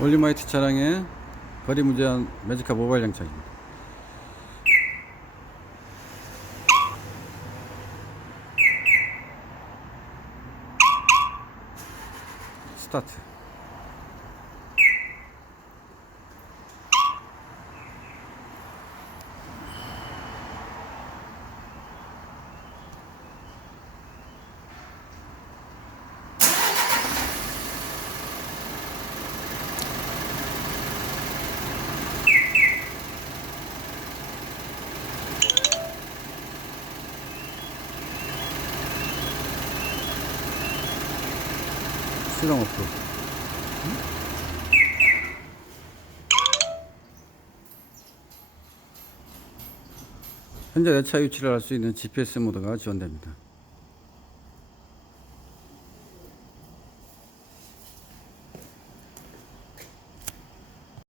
올리마이트 차량의 거리 무제한 매직카 모바일 장착입니다. 스타트. 시동 오프. 현재 내 차 위치를 알 수 있는 GPS 모드가 지원됩니다.